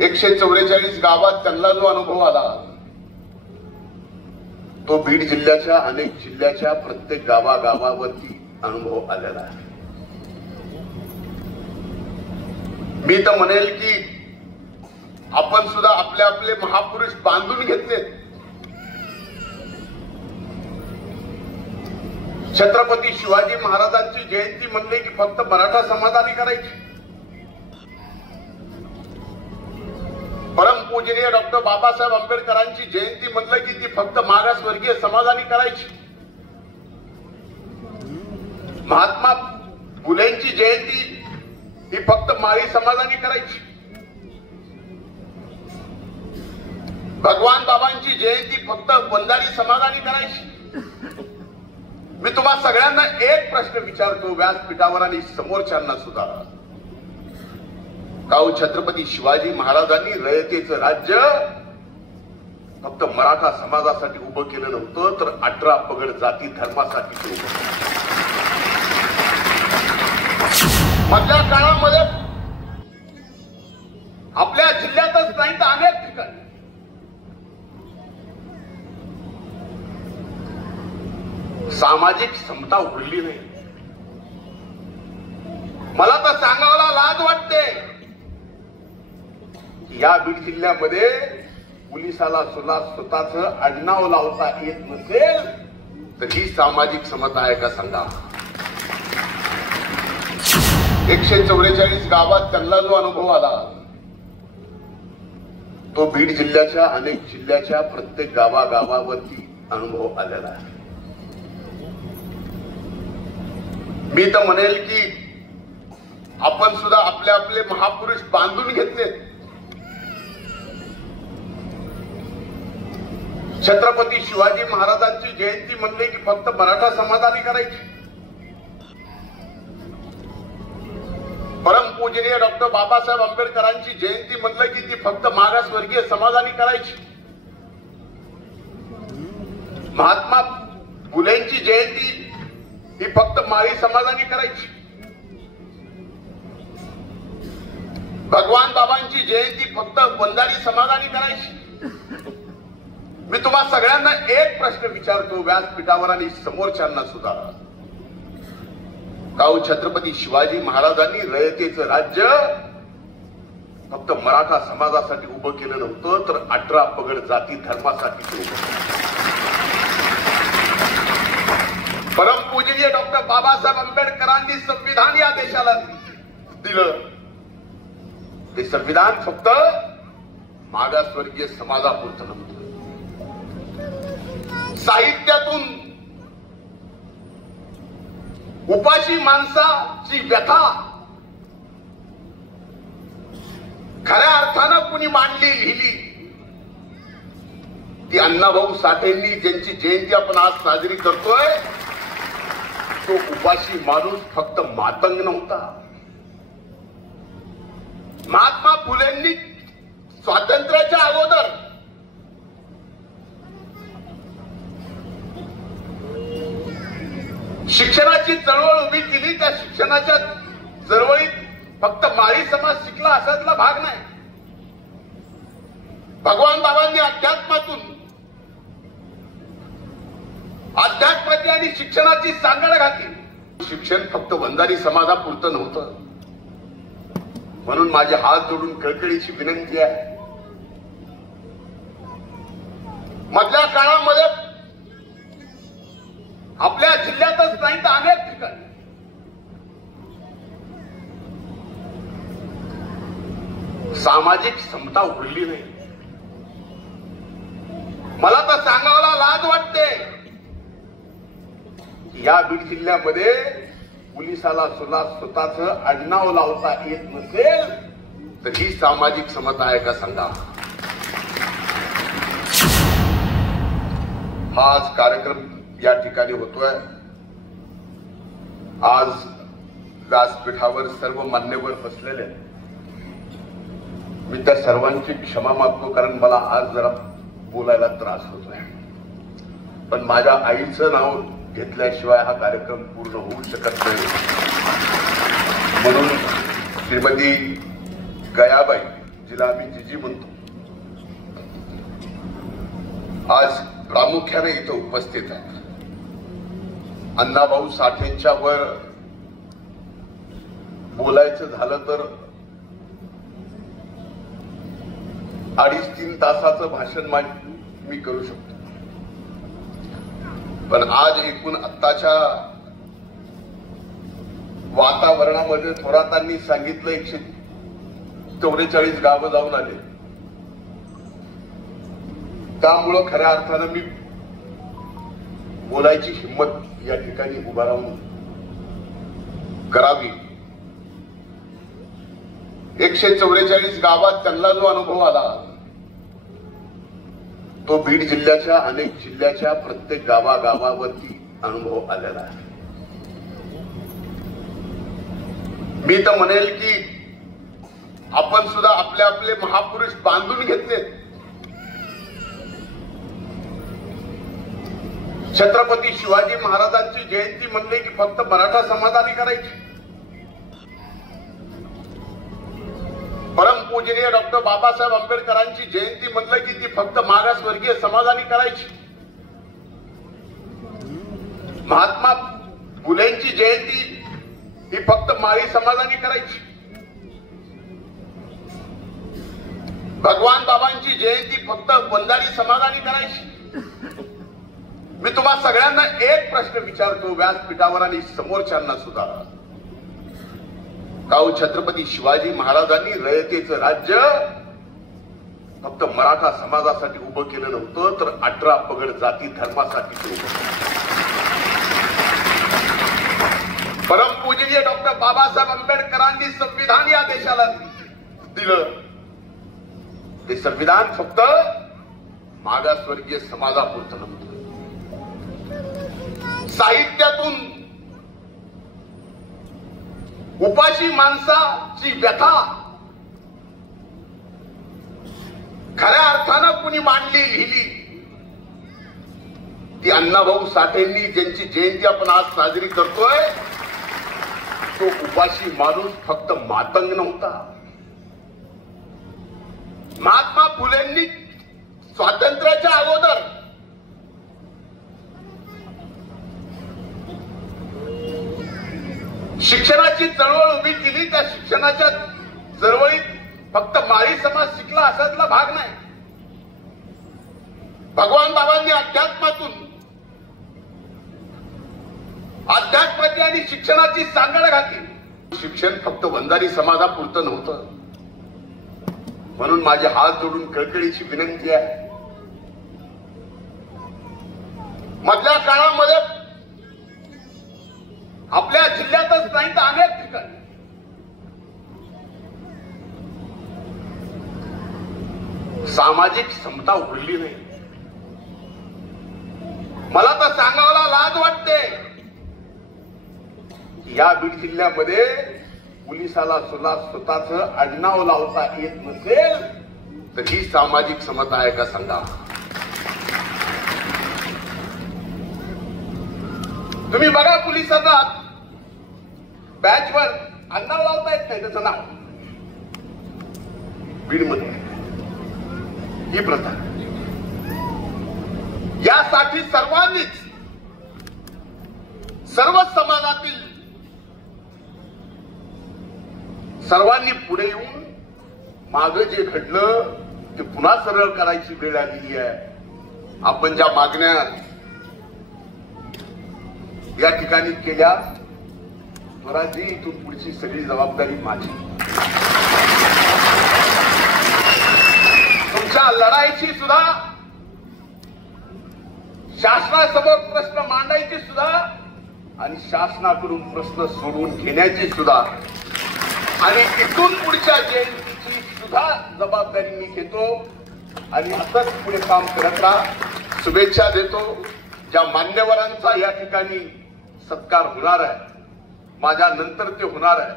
144 गावात त्यांना जो अनुभव आला तो बीड जिल्ह्याच्या अनेक जिल्ह्याच्या प्रत्येक गावागावावरती अनुभव आलेला आहे. मी तर म्हणेल की आपण सुद्धा आपले आपले महापुरुष बांधून घेतले. छत्रपती शिवाजी महाराजांची जयंती म्हणले की फक्त मराठा समाजाने करायची. परमपूजनीय डॉक्टर बाबासाहेब आंबेडकरांची जयंती म्हणलं की ती फक्त मागासवर्गीय समाजाने करायची. महात्मा फुलेंची जयंती ही फक्त माळी समाजाने करायची. भगवान बाबांची जयंती फक्त वंजारी समाजाने करायची. मी तुम्हा सगळ्यांना एक प्रश्न विचारतो व्यासपीठावर आणि समोरच्यांना सुद्धा. काऊ छत्रपती शिवाजी महाराजांनी रयतेचं राज्य फक्त मराठा समाजासाठी उभं केलं नव्हतं तर 18 पगड जाती धर्मासाठी उभं केलं. मधल्या काळामध्ये आपल्या जिल्ह्यातच नाही तर अनेक ठिकाणी सामाजिक समता उरली नाही. मला तर सांगायला लाज वाटते या बीड जिल्ह्यामध्ये पोलिसाला सुद्धा स्वतःच आडनाव लावता येत नसेल तर ही सामाजिक समता आहे का सांगा. 144 गावात त्यांना जो अनुभव आला तो बीड जिल्ह्याच्या अनेक जिल्ह्याच्या प्रत्येक गावागावावरती अनुभव आलेला आहे. मी तर म्हणेल की आपण सुद्धा आपले आपले महापुरुष बांधून घेतले. छत्रपती शिवाजी महाराजांची जयंती म्हणले की फक्त मराठा समाजाने करायची. परमपूजनीय डॉक्टर बाबासाहेब आंबेडकरांची जयंती म्हणलं की ती फक्त मागासवर्गीय समाजाने करायची. महात्मा फुलेंची जयंती ही फक्त माळी समाजाने करायची. भगवान बाबांची जयंती फक्त वंजारी समाजाने करायची. मी तुम्हा सगळ्यांना एक प्रश्न विचारतो व्यासपीठावर आणि समोरच्यांना सुद्धा. काऊ छत्रपती शिवाजी महाराजांनी रयतेचं राज्य फक्त मराठा समाजासाठी उभं केलं नव्हतं तर 18 पगड जाती धर्मासाठी उभं केलं. परमपूजनीय डॉक्टर बाबासाहेब आंबेडकरांनी संविधान या देशाला दिलं. ते संविधान फक्त मागासवर्गीय समाजापुरतं नव्हतं. साहित्यातून उपाशी माणसाची व्यथा खऱ्या अर्थानं कुणी मांडली लिहिली ती अण्णाभाऊ साठेंनी ज्यांची जयंती आपण आज साजरी करतोय तो उपाशी माणूस फक्त मातंग नव्हता. महात्मा फुलेंनी स्वातंत्र्याच्या अगोदर शिक्षणाची चळवळ उभी केली. त्या शिक्षणाच्या चळवळीत फक्त माळी समाज शिकला असातला भाग नाही. भगवान बाबांनी अध्यात्माची आणि शिक्षणाची सांगड घातली. शिक्षण फक्त वंजारी समाजापुरतं नव्हतं. म्हणून माझे हात जोडून कळकळीची विनंती आहे मधल्या काळामध्ये आपल्या जिल्ह्यातच नाही तर अनेक ठिकाणी सामाजिक समता उरली नाही. मला तर सांगायला लाज वाटते या बीड जिल्ह्यामध्ये पोलिसाला सुद्धा स्वतःच आडनाव लावता येत नसेल तर ही सामाजिक समता आहे का सांगा. हा आज कार्यक्रम या ठिकाणी होतोय. आज व्यासपीठावर सर्व मान्यवर बसलेले. मी त्या सर्वांची क्षमा मागतो कारण मला आज जरा बोलायला त्रास होतोय. पण माझ्या आईचं नाव घेतल्याशिवाय हा कार्यक्रम पूर्ण होऊ शकत नाही. म्हणून श्रीमती गयाबाई जिला आम्ही जीजी म्हणतो, आज प्रामुख्याने इथं उपस्थित आहेत. अण्णाभाऊ साठेंच्या वर बोलायचं झालं तर 2.5-3 तासाचं भाषण मी करू शकतो. पण आज एकूण आत्ताच्या वातावरणामध्ये थोरातांनी सांगितलं 144 गावं जाऊन आले. त्यामुळं खऱ्या अर्थानं मी बोलायची हिंमत या ठिकाणी उभा राहून करावी. 144 गावात त्यांना जो अनुभव आला तो बीड जिल्ह्याच्या अनेक जिल्ह्याच्या प्रत्येक गावागावावरती अनुभव आलेला आहे. मी तर म्हणेल की आपण सुद्धा आपले आपले महापुरुष बांधून घेतले. छत्रपती शिवाजी महाराजांची जयंती म्हणले की फक्त मराठा समाजाने करायची. परमपूजनीय डॉक्टर बाबासाहेब आंबेडकरांची जयंती म्हणलं की ती फक्त मागासवर्गीय समाजाने करायची. महात्मा फुलेंची जयंती ही फक्त माळी समाजाने करायची. भगवान बाबांची जयंती फक्त वंजारी समाजाने करायची. मी तुम्हा सगळ्यांना एक प्रश्न विचारतो व्यासपीठावर आणि समोरच्यांना सुद्धा, काऊ छत्रपती शिवाजी महाराजांनी रयतेचं राज्य फक्त मराठा समाजासाठी उभं केलं नव्हतं, तर 18 पगड जाती धर्मासाठी उभं केलं. परमपूजनीय डॉक्टर बाबासाहेब आंबेडकरांनी संविधान या देशाला दिलं. ते संविधान फक्त मागासवर्गीय समाजापुरतं नव्हतं. साहित्यातून उपाशी माणसाची व्यथा खऱ्या अर्थानं कुणी मांडली लिहिली ती अण्णाभाऊ साठेंनी, ज्यांची जयंती आपण आज साजरी करतोय. तो उपाशी माणूस फक्त मातंग नव्हता. महात्मा फुलेंनी स्वातंत्र्याच्या अगोदर शिक्षणाची चळवळ उभी केली. त्या शिक्षणाच्या चळवळीत फक्त माळी समाज शिकला असातला भाग नाही. भगवान बाबांनी अध्यात्माची आणि शिक्षणाची सांगड घातली. शिक्षण फक्त वंजारी समाजापुरतं नव्हतं. म्हणून माझे हात जोडून कळकळीची विनंती आहे, मधल्या काळामध्ये आपल्या जिल्ह्यातच नाही तर अनेक ठिकाणी सामाजिक समता उघडली नाही. मला तर सांगायला लाज वाटते, या बीड जिल्ह्यामध्ये पोलिसाला सुद्धा स्वतःच आडनाव लावता येत नसेल तर ही सामाजिक समता आहे का सांगा. तुम्ही बघा, पोलिसांना बॅचवर आडनाव लावता येत नाही त्याचं नाव. बीडमध्ये ही प्रथा. यासाठी सर्वांनीच, सर्व समाजातील सर्वांनी पुढे येऊन मागं जे घडलं ते पुन्हा सरळ करायची वेळ आलेली आहे. आपण ज्या मागण्या या ठिकाणी केल्या, स्वराजी इथून पुढची सगळी जबाबदारी माझी. तुमच्या लढाईची सुद्धा, शासनासमोर प्रश्न मांडायची सुद्धा आणि शासनाकडून प्रश्न सोडवून घेण्याची सुद्धा आणि इथून पुढच्या जयंतीची सुद्धा जबाबदारी मी घेतो आणि असंच पुढे काम करत राहा. शुभेच्छा देतो. ज्या मान्यवरांचा या ठिकाणी सत्कार होणार आहे, माझ्या नंतर ते होणार आहे,